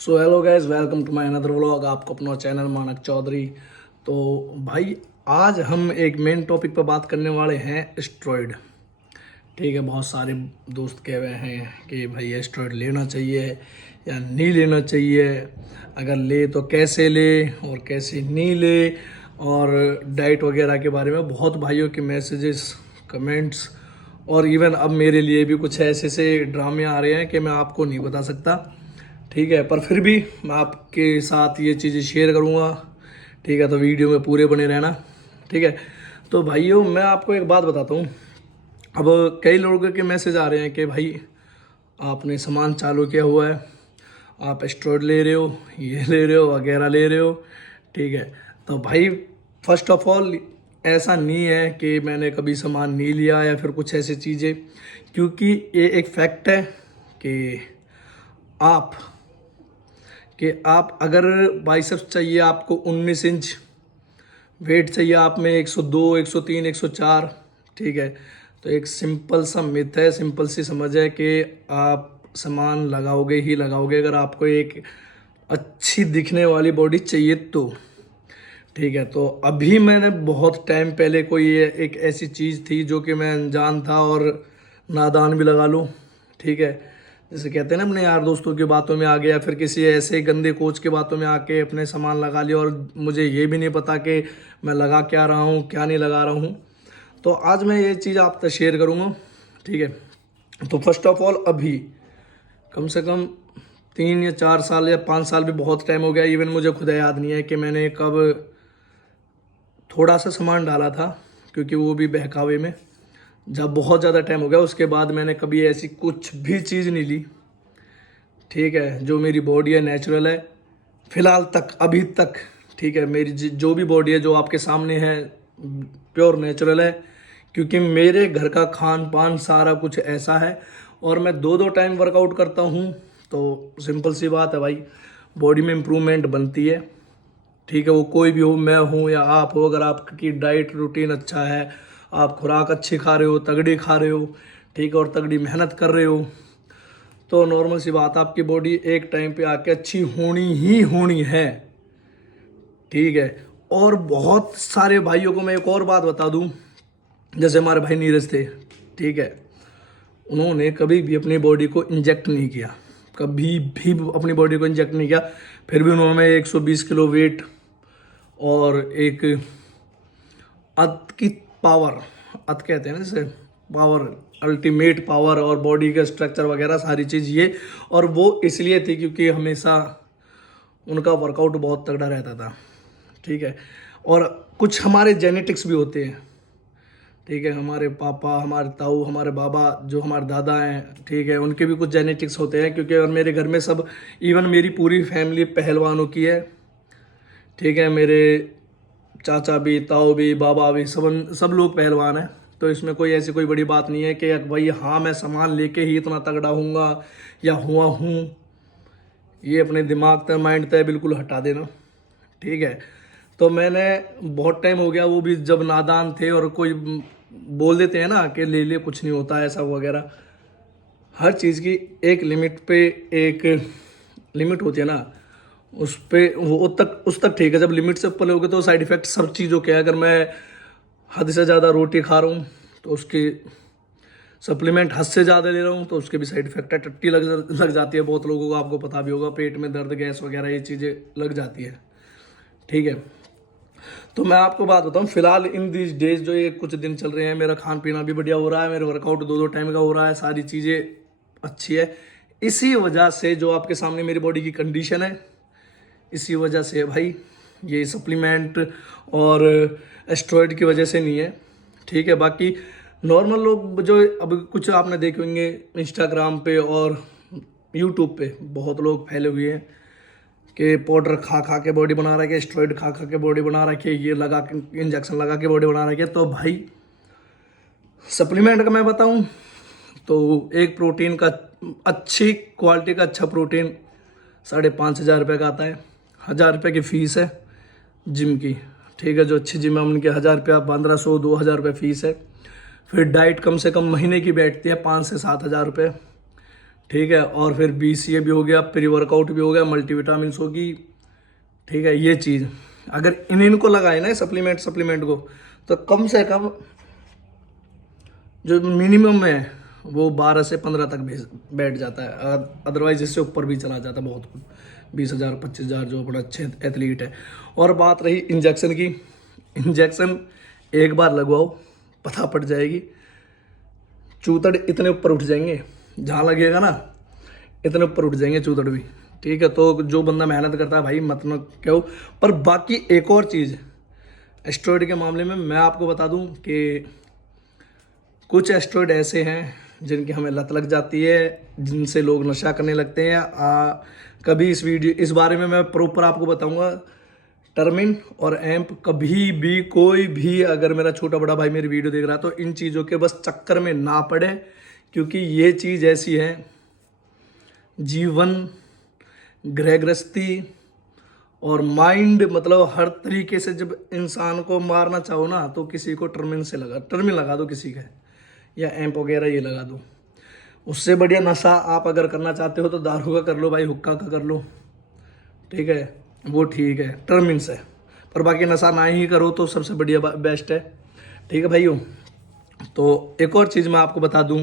So hello guys, welcome to my another vlog. आपको अपना channel मानक चौधरी। तो भाई, आज हम एक मेन टॉपिक पर बात करने वाले हैं एस्ट्रॉयड। ठीक है, बहुत सारे दोस्त कह रहे हैं कि भाई एस्ट्रॉयड लेना चाहिए या नहीं लेना चाहिए, अगर ले तो कैसे ले और कैसे नहीं ले, और डाइट वगैरह के बारे में बहुत भाइयों के मैसेजेस, कमेंट्स, और इवन अब मेरे लिए भी कुछ ऐसे ऐसे ड्रामे आ रहे हैं कि मैं आपको नहीं बता सकता। ठीक है, पर फिर भी मैं आपके साथ ये चीज़ें शेयर करूँगा। ठीक है, तो वीडियो में पूरे बने रहना। ठीक है, तो भाइयों मैं आपको एक बात बताता हूँ। अब कई लोगों के मैसेज आ रहे हैं कि भाई आपने सामान चालू किया हुआ है, आप स्टेरॉइड ले रहे हो, ये ले रहे हो, वगैरह ले रहे हो। ठीक है, तो भाई फर्स्ट ऑफ ऑल ऐसा नहीं है कि मैंने कभी सामान नहीं लिया या फिर कुछ ऐसी चीज़ें, क्योंकि ये एक फैक्ट है कि आप अगर बाइसेप्स चाहिए आपको 19 इंच, वेट चाहिए आप में 102, 103, 104। ठीक है, तो एक सिंपल सा मिथ है, सिंपल सी समझ है कि आप सामान लगाओगे ही लगाओगे अगर आपको एक अच्छी दिखने वाली बॉडी चाहिए तो। ठीक है, तो अभी मैंने बहुत टाइम पहले कोई ये एक ऐसी चीज़ थी जो कि मैं अनजान था और नादान भी लगा लूँ। ठीक है, जैसे कहते हैं ना, अपने यार दोस्तों की बातों में आ गया या फिर किसी ऐसे गंदे कोच की बातों में आके अपने सामान लगा लिया और मुझे ये भी नहीं पता कि मैं लगा क्या रहा हूँ, क्या नहीं लगा रहा हूँ। तो आज मैं ये चीज़ आप तक शेयर करूँगा। ठीक है, तो फर्स्ट ऑफ ऑल अभी कम से कम 3 या 4 साल या 5 साल भी बहुत टाइम हो गया, इवन मुझे खुद याद नहीं है कि मैंने कब थोड़ा सा सामान डाला था, क्योंकि वो भी बहकावे में। जब बहुत ज़्यादा टाइम हो गया उसके बाद मैंने कभी ऐसी कुछ भी चीज़ नहीं ली। ठीक है, जो मेरी बॉडी है नेचुरल है फिलहाल तक, अभी तक। ठीक है, मेरी जो भी बॉडी है जो आपके सामने है प्योर नेचुरल है, क्योंकि मेरे घर का खान पान सारा कुछ ऐसा है और मैं 2-2 टाइम वर्कआउट करता हूँ। तो सिंपल सी बात है भाई, बॉडी में इम्प्रूवमेंट बनती है। ठीक है, वो कोई भी हो, मैं हूँ या आप हो, अगर आपकी डाइट रूटीन अच्छा है, आप खुराक अच्छी खा रहे हो, तगड़ी खा रहे हो, ठीक है, और तगड़ी मेहनत कर रहे हो, तो नॉर्मल सी बात, आपकी बॉडी एक टाइम पे आके अच्छी होनी ही होनी है। ठीक है, और बहुत सारे भाइयों को मैं एक और बात बता दूं, जैसे हमारे भाई नीरज थे। ठीक है, उन्होंने कभी भी अपनी बॉडी को इंजेक्ट नहीं किया, कभी भी अपनी बॉडी को इंजेक्ट नहीं किया, फिर भी उन्होंने 120 किलो वेट और एक अत की पावर, अत कहते हैं ना जैसे पावर, अल्टीमेट पावर, और बॉडी का स्ट्रक्चर वगैरह सारी चीज़ ये, और वो इसलिए थी क्योंकि हमेशा उनका वर्कआउट बहुत तगड़ा रहता था। ठीक है, और कुछ हमारे जेनेटिक्स भी होते हैं। ठीक है, हमारे पापा, हमारे ताऊ, हमारे बाबा, जो हमारे दादा हैं, ठीक है, उनके भी कुछ जेनेटिक्स होते हैं, क्योंकि और मेरे घर में सब, इवन मेरी पूरी फैमिली पहलवानों की है। ठीक है, मेरे चाचा भी, ताऊ भी, बाबा भी, सब लोग पहलवान हैं। तो इसमें कोई ऐसी कोई बड़ी बात नहीं है कि भाई हाँ मैं सामान लेके ही इतना तगड़ा हूँगा या हुआ हूँ। ये अपने दिमाग तय, माइंड तय बिल्कुल हटा देना। ठीक है, तो मैंने बहुत टाइम हो गया, वो भी जब नादान थे और कोई बोल देते हैं ना कि ले ले कुछ नहीं होता ऐसा वगैरह, हर चीज़ की एक लिमिट पे, एक लिमिट होती है ना, उस पे वो तक, उस तक ठीक है। जब लिमिट से ऊपर होगे तो साइड इफेक्ट सब चीज़ों के हैं। अगर मैं हद से ज़्यादा रोटी खा रहा हूँ तो उसकी सप्लीमेंट हद से ज़्यादा ले रहा हूँ तो उसके भी साइड इफेक्ट है। टट्टी लग जाती है बहुत लोगों को, आपको पता भी होगा, पेट में दर्द, गैस वगैरह ये चीज़ें लग जाती है। ठीक है, तो मैं आपको बात बताऊँ, फिलहाल इन दिस डेज जो ये कुछ दिन चल रहे हैं, मेरा खान पीना भी बढ़िया हो रहा है, मेरा वर्कआउट 2-2 टाइम का हो रहा है, सारी चीज़ें अच्छी है। इसी वजह से जो आपके सामने मेरी बॉडी की कंडीशन है, इसी वजह से है भाई, ये सप्लीमेंट और एस्ट्रॉयड की वजह से नहीं है। ठीक है, बाकी नॉर्मल लोग जो अब कुछ आपने देखे होंगे इंस्टाग्राम पे और यूट्यूब पे, बहुत लोग फैले हुए हैं कि पाउडर खा खा के बॉडी बना रखे, स्टेरॉइड खा खा के बॉडी बना रखे, ये लगा के इंजेक्शन लगा के बॉडी बना रखे। तो भाई सप्लीमेंट का मैं बताऊं तो एक प्रोटीन का, अच्छी क्वालिटी का अच्छा प्रोटीन 5,500 रुपये का आता है। 1,000 रुपये की फ़ीस है जिम की। ठीक है, जो अच्छी जिम है उनके 1,000 रुपया, 1,500, 2,000 रुपये फ़ीस है। फिर डाइट कम से कम महीने की बैठती है 5 से 7 हज़ार रुपये। ठीक है, और फिर BCA भी हो गया, प्री वर्कआउट भी हो गया, मल्टीविटामिन होगी, ठीक है। ये चीज़ अगर इनको लगाए ना सप्लीमेंट को, तो कम से कम जो मिनिमम है वो 12 से 15 तक बैठ जाता है, अदरवाइज इससे ऊपर भी चला जाता है बहुत कुछ, 20,000 25,000 जो बड़ा अच्छे एथलीट है। और बात रही इंजेक्शन की, इंजेक्शन एक बार लगवाओ पता पड़ जाएगी, चूतड़ इतने ऊपर उठ जाएंगे, जहाँ लगेगा ना इतने ऊपर उठ जाएंगे चूतड़ भी, ठीक है। तो जो बंदा मेहनत करता है भाई मत न कहो। पर बाकी एक और चीज़ एस्टेरॉयड के मामले में मैं आपको बता दूं कि कुछ एस्टेरॉयड ऐसे हैं जिनकी हमें लत लग जाती है, जिनसे लोग नशा करने लगते हैं। कभी इस बारे में मैं प्रॉपर आपको बताऊंगा। टर्मिन और एम्प कभी भी कोई भी अगर मेरा छोटा बड़ा भाई मेरी वीडियो देख रहा है तो इन चीज़ों के बस चक्कर में ना पड़े, क्योंकि ये चीज़ ऐसी है, जीवन, गृहगृहस्थी और माइंड, मतलब हर तरीके से जब इंसान को मारना चाहो ना तो किसी को टर्मिन लगा दो किसी का, या एम्प वगैरह ये लगा दो। उससे बढ़िया नशा आप अगर करना चाहते हो तो दारू का कर लो भाई, हुक्का का कर लो, ठीक है, वो ठीक है टर्मिन से। पर बाकी नशा ना ही करो तो सबसे बढ़िया बेस्ट है, ठीक है भाइयों। तो एक और चीज़ मैं आपको बता दूं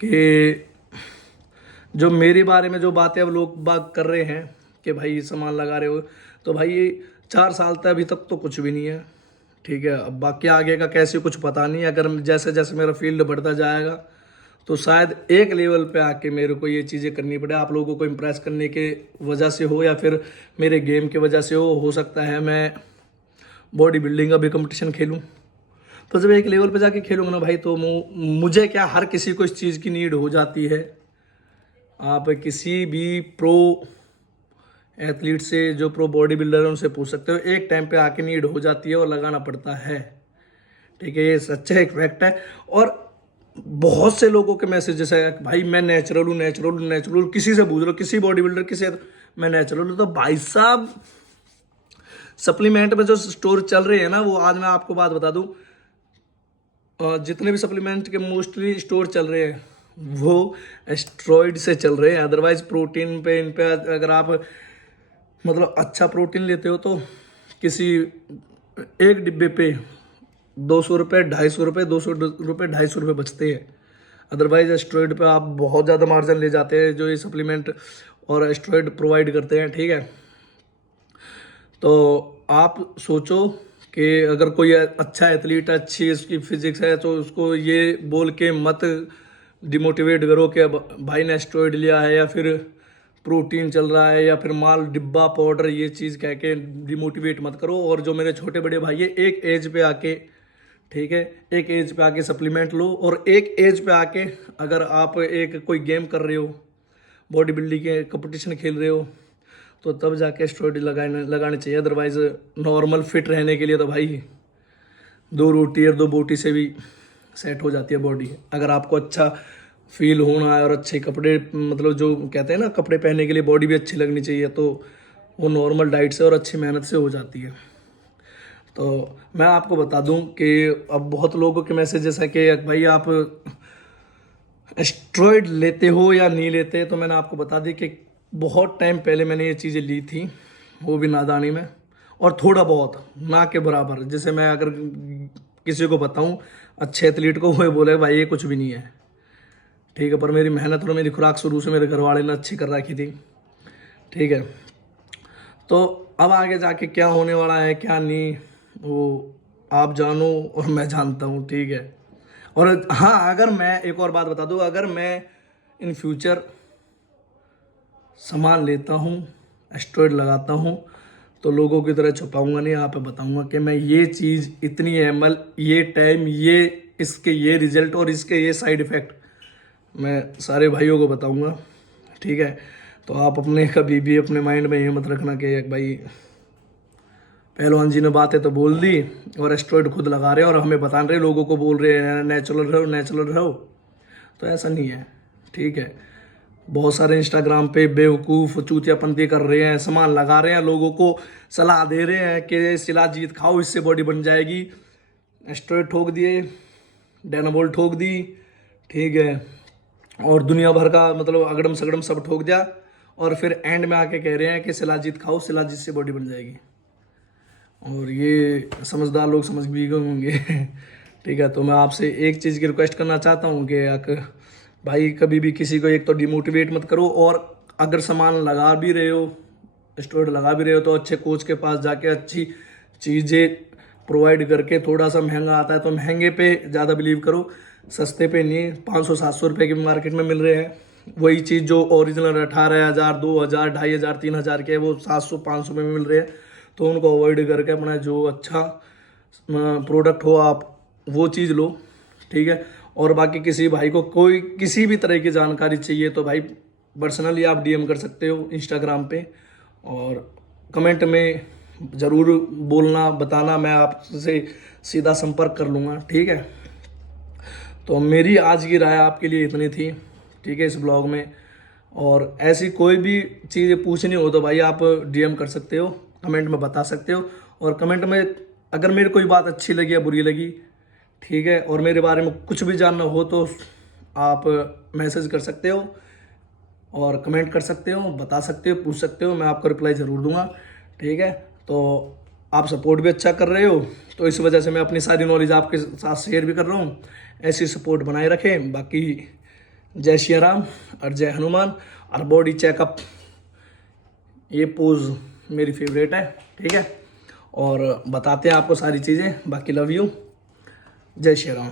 कि जो मेरे बारे में जो बातें अब लोग बात कर रहे हैं कि भाई सामान लगा रहे हो, तो भाई 4 साल तक अभी तक तो कुछ भी नहीं है, ठीक है। अब बाकी आगे का कैसे कुछ पता नहीं, अगर जैसे जैसे मेरा फील्ड बढ़ता जाएगा तो शायद एक लेवल पे आके मेरे को ये चीज़ें करनी पड़े, आप लोगों को इम्प्रेस करने के वजह से हो या फिर मेरे गेम की वजह से हो सकता है मैं बॉडी बिल्डिंग का भी कंपटीशन खेलूँ। तो जब एक लेवल पे जाके खेलूँगा ना भाई, तो मुझे क्या, हर किसी को इस चीज़ की नीड हो जाती है। आप किसी भी प्रो एथलीट से, जो प्रो बॉडी बिल्डर है, उनसे पूछ सकते हो, एक टाइम पे आके नीड हो जाती है और लगाना पड़ता है, ठीक है। ये सच्चा एक फैक्ट है। और बहुत से लोगों के मैसेजेस है भाई मैं नेचुरल हूँ, किसी से पूछ लो, किसी बॉडी बिल्डर, किसी, मैं नेचुरल हूँ। तो भाई साहब सप्लीमेंट में जो स्टोर चल रहे हैं ना, वो आज मैं आपको बात बता दूं, जितने भी सप्लीमेंट के मोस्टली स्टोर चल रहे हैं वो एस्टेरॉयड से चल रहे हैं। अदरवाइज प्रोटीन पे, इन पे अगर आप मतलब अच्छा प्रोटीन लेते हो तो किसी एक डिब्बे पे 200 रुपये, 250 रुपये, 200 रुपये, 250 रुपये बचते हैं। अदरवाइज एस्टेरॉयड पे आप बहुत ज़्यादा मार्जिन ले जाते हैं जो ये सप्लीमेंट और एस्टेरॉयड प्रोवाइड करते हैं, ठीक है। तो आप सोचो कि अगर कोई अच्छा एथलीट, अच्छी उसकी फिजिक्स है, तो उसको ये बोल के मत डिमोटिवेट करो कि अब भाई ने एस्टेरॉयड लिया है या फिर प्रोटीन चल रहा है या फिर माल डिब्बा पाउडर, ये चीज़ कह के डिमोटिवेट मत करो। और जो मेरे छोटे बड़े भाई है, एक एज पे आके, ठीक है, एक एज पे आके सप्लीमेंट लो। और एक एज पे आके अगर आप एक कोई गेम कर रहे हो, बॉडी बिल्डिंग के कंपटीशन खेल रहे हो, तो तब जाके स्टेरॉयड लगाने चाहिए। अदरवाइज नॉर्मल फिट रहने के लिए तो भाई 2 रोटी और 2 बोटी से भी सेट हो जाती है बॉडी। अगर आपको अच्छा फील होना है और अच्छे कपड़े, मतलब जो कहते हैं ना कपड़े पहनने के लिए बॉडी भी अच्छी लगनी चाहिए, तो वो नॉर्मल डाइट से और अच्छी मेहनत से हो जाती है। तो मैं आपको बता दूं कि अब बहुत लोगों के मैसेजेस है कि भाई आप एस्टेरॉयड लेते हो या नहीं लेते। तो मैंने आपको बता दी कि बहुत टाइम पहले मैंने ये चीज़ें ली थी, वो भी नादानी में, और थोड़ा बहुत, ना के बराबर। जैसे मैं अगर किसी को बताऊं अच्छे एथलीट को, वो बोले भाई ये कुछ भी नहीं है, ठीक है। पर मेरी मेहनत और मेरी खुराक शुरू से मेरे घर वाले ने अच्छी कर रखी थी, ठीक है। तो अब आगे जाके क्या होने वाला है क्या नहीं, वो आप जानो और मैं जानता हूँ, ठीक है। और हाँ, अगर मैं एक और बात बता दूँ, अगर मैं इन फ्यूचर सामान लेता हूँ, एस्टेरॉयड लगाता हूँ, तो लोगों की तरह छुपाऊंगा नहीं, यहाँ पे बताऊंगा कि मैं ये चीज़ इतनी ml, ये टाइम, ये इसके ये रिजल्ट और इसके ये साइड इफ़ेक्ट मैं सारे भाइयों को बताऊंगा, ठीक है। तो आप अपने कभी भी अपने माइंड में ये मत रखना कि भाई पहलवान जी ने बातें तो बोल दी और एस्टेरॉयड खुद लगा रहे हैं और हमें बता रहे, लोगों को बोल रहे हैं नेचुरल रहो। तो ऐसा नहीं है, ठीक है। बहुत सारे इंस्टाग्राम पे बेवकूफ़ चूतियापंती कर रहे हैं, सामान लगा रहे हैं, लोगों को सलाह दे रहे हैं कि शिलाजीत खाओ इससे बॉडी बन जाएगी। एस्टेरॉयड ठोक दिए, डायनाबोल ठोक दी, ठीक है, और दुनिया भर का मतलब अगड़म सगड़म सब ठोक दिया, और फिर एंड में आके कह रहे हैं कि शिलाजीत खाओ, शिलाजीत से बॉडी बन जाएगी। और ये समझदार लोग समझ भी गए होंगे। ठीक है, तो मैं आपसे एक चीज़ की रिक्वेस्ट करना चाहता हूँ कि भाई कभी भी किसी को एक तो डिमोटिवेट मत करो, और अगर सामान लगा भी रहे हो, स्टोर लगा भी रहे हो, तो अच्छे कोच के पास जाके अच्छी चीज़ें प्रोवाइड करके, थोड़ा सा महंगा आता है तो महंगे पे ज़्यादा बिलीव करो, सस्ते पे नहीं। 500-700 रुपये की मार्केट में मिल रहे हैं, वही चीज़ जो ओरिजिनल 18,000 2,000 2,500 3,000 के, वो 700-500 में मिल रहे हैं। तो उनको अवॉइड करके अपना जो अच्छा प्रोडक्ट हो आप वो चीज़ लो। ठीक है, और बाकी किसी भाई को कोई किसी भी तरह की जानकारी चाहिए तो भाई पर्सनली आप डीएम कर सकते हो इंस्टाग्राम पे, और कमेंट में ज़रूर बोलना, बताना, मैं आपसे सीधा संपर्क कर लूँगा। ठीक है, तो मेरी आज की राय आपके लिए इतनी थी। ठीक है, इस ब्लॉग में, और ऐसी कोई भी चीज़ें पूछनी हो तो भाई आप डीएम कर सकते हो, कमेंट में बता सकते हो। और कमेंट में अगर मेरी कोई बात अच्छी लगी या बुरी लगी, ठीक है, और मेरे बारे में कुछ भी जानना हो तो आप मैसेज कर सकते हो और कमेंट कर सकते हो, बता सकते हो, पूछ सकते हो, मैं आपको रिप्लाई ज़रूर दूंगा। ठीक है, तो आप सपोर्ट भी अच्छा कर रहे हो, तो इस वजह से मैं अपनी सारी नॉलेज आपके साथ शेयर भी कर रहा हूँ। ऐसी सपोर्ट बनाए रखें। बाकी जय श्री राम और जय हनुमान। और बॉडी चेकअप, ये पोज मेरी फेवरेट है। ठीक है, और बताते हैं आपको सारी चीज़ें। बाकी लव यू, जय श्री राम।